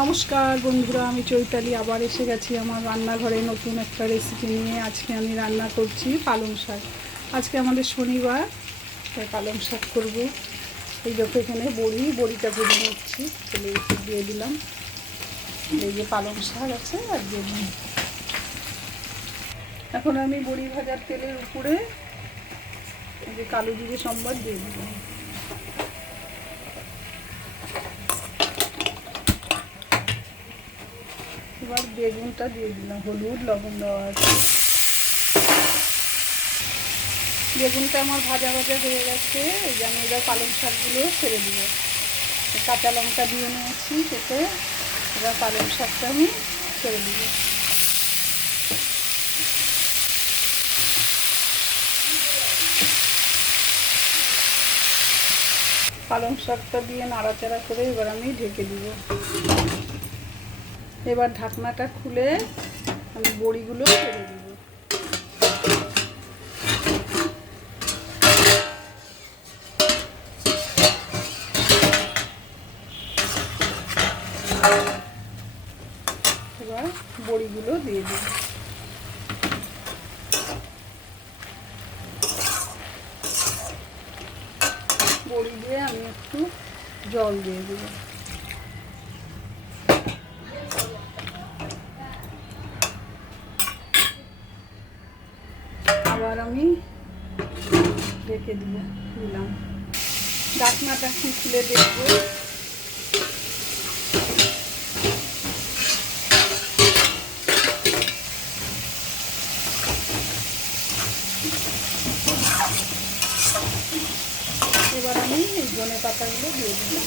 নমস্কার বন্ধুরা, আমি চৈতালি আবার এসে গেছি আমার রান্নাঘরে নতুন একটা রেসিপি নিয়ে। আজকে আমি রান্না করছি পালং শাক। আজকে আমাদের শনিবার, তাই পালং শাক করবো। এই দেখো এখানে বড়িটা ভেজে নিচ্ছি, তেলে একটু দিয়ে দিলাম। এই যে পালং শাক আছে আর দিয়ে দিলাম। এখন আমি বড়ি ভাজার তেলের উপরে এই যে কালো জিরে সম্বার দিয়ে দিলাম। এবার বেগুনটা দিয়ে দিলাম, হলুদ লবণ দেওয়া আছে। বেগুনটা আমার ভাজা ভাজা হয়ে গেছে। এই যে আমি এবার পালং শাকগুলো ছেড়ে দিব। কাঁচা লঙ্কা দিয়ে নিয়েছি কেটে, এবার পালং শাকটা আমি ছেড়ে দিব। পালং শাকটা দিয়ে নাড়াচাড়া করে এবার আমি ঢেকে দিব। এবার ঢাকনাটা খুলে আমি বড়িগুলো ছেড়ে দিব। এবার বড়িগুলো দিয়ে দিব। বড়ি দিয়ে আমি একটু জল দিয়ে দেব। আবার আমি ঢেকে দিলাম। ঢাকনাটা খুলে দেখবো। এবার আমি এই ধনে পাতাগুলো দিয়ে দিলাম।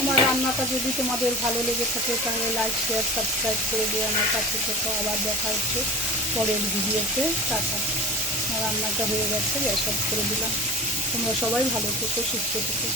আমার রান্নাটা যদি তোমাদের ভালো লেগে থাকে তাহলে লাইক শেয়ার সাবস্ক্রাইব করে দিয়ে আমার কাছে থেকে। আবার দেখা হচ্ছে পরের ভিডিওতে। টাটা। আমার রান্নাটা হয়ে গেছে, গ্যাস অফ করে দিলাম। তোমরা সবাই ভালো থেকো, সুস্থ থেকো।